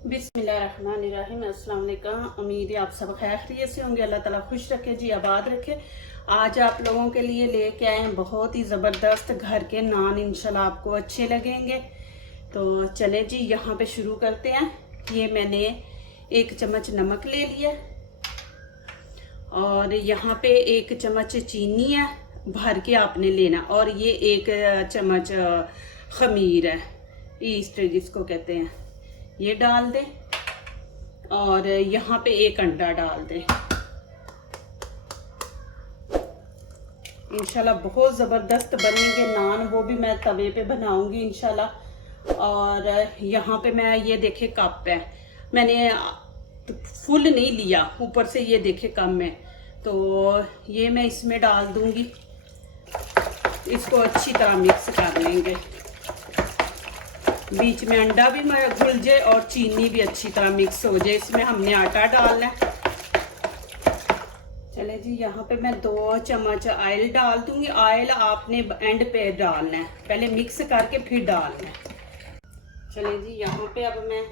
बिस्मिल्लाहिर्रहमानिर्रहीम। अस्सलाम वालेकुम। उम्मीद है आप सब खैरियत से होंगे। अल्लाह ताला खुश रखे जी, आबाद रखे। आज आप लोगों के लिए लेके आए हैं बहुत ही ज़बरदस्त घर के नान, इंशाल्लाह आपको अच्छे लगेंगे। तो चले जी, यहाँ पे शुरू करते हैं। ये मैंने 1 चम्मच नमक ले लिया और यहाँ पे 1 चम्मच चीनी है, भर के आपने लेना। और ये 1 चम्मच खमीर है, ईस्ट जिसको कहते हैं, ये डाल दें। और यहाँ पे 1 अंडा डाल दें। इंशाल्लाह बहुत ज़बरदस्त बनेंगे नान, वो भी मैं तवे पे बनाऊंगी इंशाल्लाह। और यहाँ पे मैं ये देखे कप है, मैंने फुल नहीं लिया, ऊपर से ये देखे कम है, तो ये मैं इसमें डाल दूंगी। इसको अच्छी तरह मिक्स कर लेंगे, बीच में अंडा भी घुल जाए और चीनी भी अच्छी तरह मिक्स हो जाए। इसमें हमने आटा डालना है। चले जी, यहाँ पे मैं 2 चम्मच ऑयल डाल दूंगी। ऑयल आपने एंड पे डालना है, पहले मिक्स करके फिर डालना है। चले जी, यहाँ पे अब मैं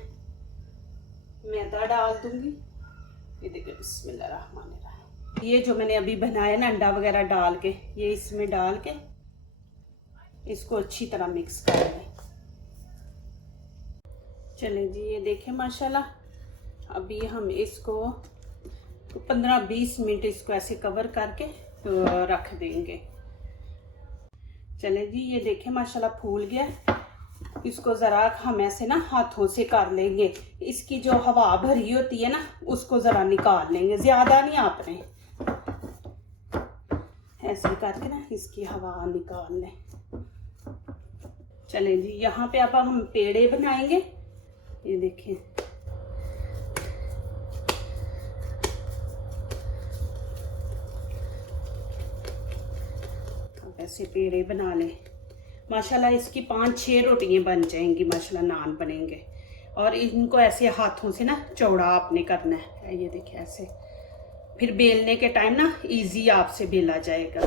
मैदा डाल दूंगी। ये देखिए, बिस्मिल्लाहिर्रहमानिर्रहीम। ये जो मैंने अभी बनाया ना अंडा वगैरह डाल के, ये इसमें डाल के इसको अच्छी तरह मिक्स कर लें। चले जी, ये देखें माशाल्लाह। अभी हम इसको 15-20 मिनट इसको ऐसे कवर करके रख देंगे। चले जी, ये देखें माशाल्लाह फूल गया। इसको ज़रा हम ऐसे ना हाथों से कर लेंगे, इसकी जो हवा भरी होती है ना उसको ज़रा निकाल लेंगे, ज़्यादा नहीं, आपने ऐसे करके ना इसकी हवा निकाल लें। चले जी, यहाँ पे अब हम पेड़े बनाएंगे। ये देखिए, ऐसे पेड़े बना लें। माशाल्लाह इसकी 5-6 रोटियां बन जाएंगी, माशाल्लाह नान बनेंगे। और इनको ऐसे हाथों से ना चौड़ा आपने करना है, ये देखिए ऐसे, फिर बेलने के टाइम ना इजी आपसे बेला जाएगा।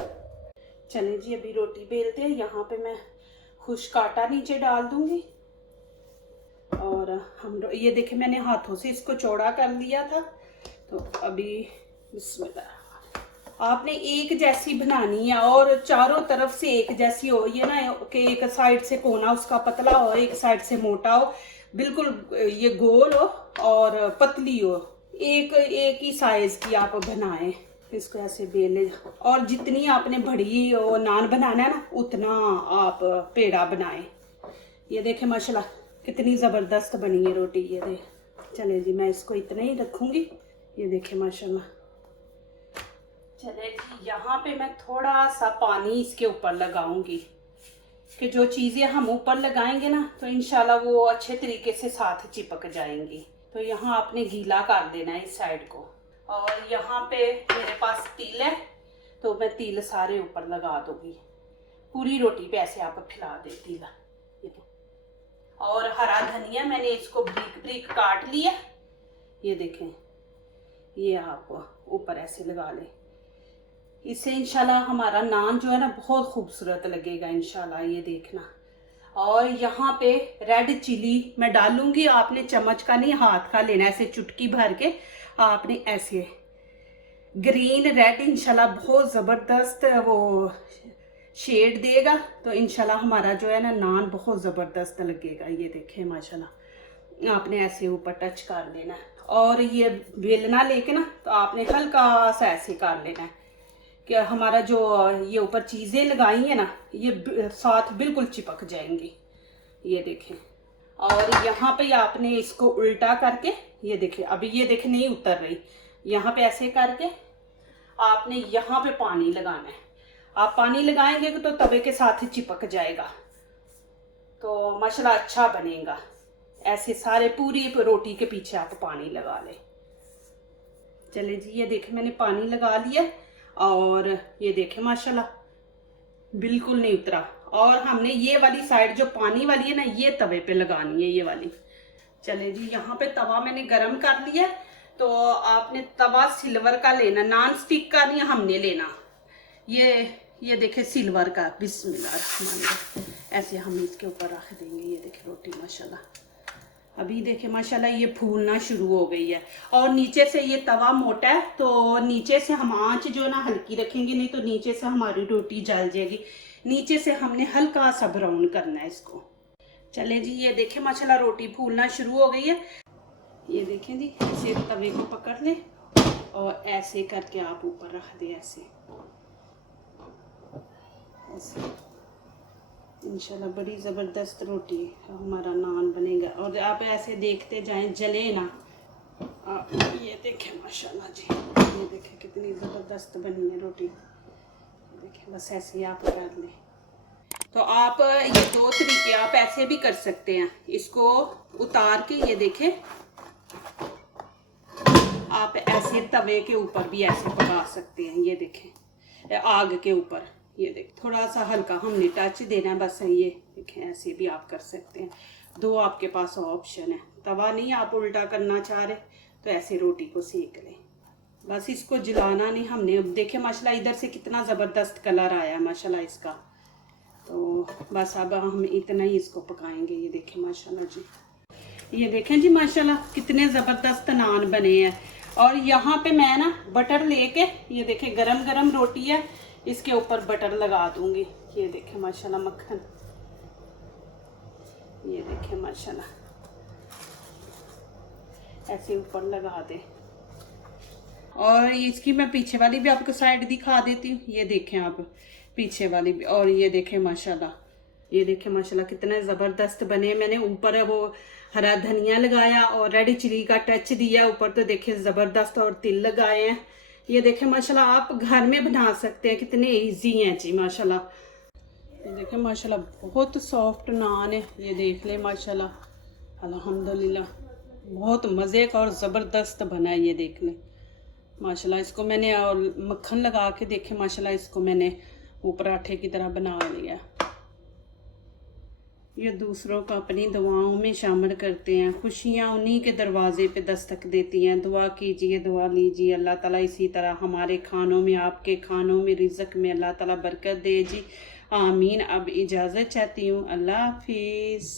चलिए जी, अभी रोटी बेलते हैं। यहाँ पे मैं खुश्क आटा नीचे डाल दूंगी। और हम ये देखें, मैंने हाथों से इसको चौड़ा कर लिया था। तो अभी बिस्मिल्लाह, आपने एक जैसी बनानी है और चारों तरफ से एक जैसी हो, ये ना कि एक साइड से कोना उसका पतला हो, एक साइड से मोटा हो, बिल्कुल ये गोल हो और पतली हो, एक ही साइज की आप बनाएं। इसको ऐसे बेले, और जितनी आपने बड़ी वो नान बनाना है ना उतना आप पेड़ा बनाएं। ये देखें माशाल्लाह कितनी ज़बरदस्त बनी है रोटी, ये देख। चले जी, मैं इसको इतना ही रखूँगी। ये देखें माशाल्लाह। चले जी, यहाँ पे मैं थोड़ा सा पानी इसके ऊपर लगाऊंगी कि जो चीज़ें हम ऊपर लगाएंगे ना तो इंशाल्लाह वो अच्छे तरीके से साथ चिपक जाएंगी। तो यहाँ आपने गीला कर देना है इस साइड को। और यहाँ पे मेरे पास तिल है, तो मैं तिल सारे ऊपर लगा दूंगी। पूरी रोटी पे ऐसे आप खिला दे तिल। और हरा धनिया मैंने इसको ब्रीक ब्रीक काट लिया। ये देखें, ये आप ऊपर ऐसे लगा लें। इससे इंशाल्लाह हमारा नान जो है ना बहुत खूबसूरत लगेगा इंशाल्लाह, ये देखना। और यहाँ पे रेड चिली मैं डालूंगी। आपने चम्मच का नहीं, हाथ का लेना, ऐसे चुटकी भर के आपने ऐसे ग्रीन रेड, इंशाल्लाह बहुत ज़बरदस्त वो शेड देगा। तो इंशाल्लाह हमारा जो है ना नान बहुत ज़बरदस्त लगेगा। ये देखें माशाल्लाह, आपने ऐसे ऊपर टच कर लेना। और ये बेलना लेके ना तो आपने हल्का सा ऐसे कर लेना है कि हमारा जो ये ऊपर चीज़ें लगाई हैं ना ये साथ बिल्कुल चिपक जाएंगी। ये देखें। और यहाँ पे आपने इसको उल्टा करके, ये देखें, अभी ये देखें नहीं उतर रही, यहाँ पे ऐसे करके आपने यहाँ पे पानी लगाना है। आप पानी लगाएंगे तो तवे के साथ ही चिपक जाएगा, तो माशाल्लाह अच्छा बनेगा। ऐसे सारे पूरी रोटी के पीछे आप पानी लगा लें। चले जी, ये देखें मैंने पानी लगा लिया और ये देखें माशाल्लाह बिल्कुल नहीं उतरा। और हमने ये वाली साइड जो पानी वाली है ना ये तवे पे लगानी है, ये वाली। चले जी, यहाँ पे तवा मैंने गरम कर लिया। तो आपने तवा सिल्वर का लेना, नॉन स्टिक का नहीं हमने लेना। ये देखे सिल्वर का। बिस्मिल्लाह, ऐसे हम इसके ऊपर रख देंगे। ये देखे रोटी माशाल्लाह अभी देखिए माशाल्लाह ये फूलना शुरू हो गई है। और नीचे से ये तवा मोटा है तो नीचे से हम आंच जो ना हल्की रखेंगे, नहीं तो नीचे से हमारी रोटी जल जाएगी। नीचे से हमने हल्का सा ब्राउन करना है इसको। चले जी, ये देखें माशाल्लाह रोटी फूलना शुरू हो गई है। ये देखें जी, ऐसे तवे को पकड़ ले और ऐसे करके आप ऊपर रख दे, ऐसे ऐसे। इंशाल्लाह बड़ी ज़बरदस्त रोटी हमारा नान बनेगा। और आप ऐसे देखते जाएं, जले ना। ये देखें माशाल्लाह जी, ये देखें कितनी ज़बरदस्त बनी है रोटी। देखें बस ऐसे ही आप कर लें। तो आप ये दो तरीके आप ऐसे भी कर सकते हैं। इसको उतार के ये देखें, आप ऐसे तवे के ऊपर भी ऐसे पका सकते हैं। ये देखें आग के ऊपर, ये देख थोड़ा सा हल्का हमने टच देना है बस। ये देखें ऐसे भी आप कर सकते हैं। दो आपके पास ऑप्शन है। तवा नहीं आप उल्टा करना चाह रहे तो ऐसे रोटी को सेक लें, बस इसको जलाना नहीं हमने। अब देखें माशाल्लाह इधर से कितना ज़बरदस्त कलर आया है माशाल्लाह इसका। तो बस अब हम इतना ही इसको पकाएंगे। ये देखें माशाल्लाह जी, ये देखें जी माशाल्लाह कितने ज़बरदस्त नान बने हैं। और यहाँ पे मैं ना बटर लेके, ये देखें गरम गरम रोटी है, इसके ऊपर बटर लगा दूंगी। ये देखें माशाल्लाह मक्खन, ये देखें माशाल्लाह ऐसे ऊपर लगा दे। और इसकी मैं पीछे वाली भी आपको साइड दिखा देती हूँ। ये देखें आप पीछे वाली भी। और ये देखें माशाल्लाह, ये देखें माशाल्लाह कितने ज़बरदस्त बने। मैंने ऊपर वो हरा धनिया लगाया और रेड चिली का टच दिया ऊपर, तो देखें ज़बरदस्त। और तिल लगाए हैं। ये देखें माशाल्लाह आप घर में बना सकते हैं, कितने इजी हैं जी माशाल्लाह। ये देखें माशाल्लाह बहुत सॉफ्ट नान है। ये देख लें माशाल्लाह अल्हम्दुलिल्लाह बहुत मज़े का और ज़बरदस्त बना है। ये देख लें माशाल्लाह। इसको मैंने और मक्खन लगा के देखें माशाल्लाह इसको मैंने वो पराठे की तरह बना लिया। ये दूसरों को अपनी दुआओं में शामिल करते हैं। खुशियाँ उन्हीं के दरवाजे पे दस्तक देती हैं। दुआ कीजिए, दुआ लीजिए। अल्लाह ताला इसी तरह हमारे खानों में, आपके खानों में, रिज़्क़ में अल्लाह ताला बरकत दे जी। आमीन। अब इजाज़त चाहती हूँ। अल्लाह हाफिज़।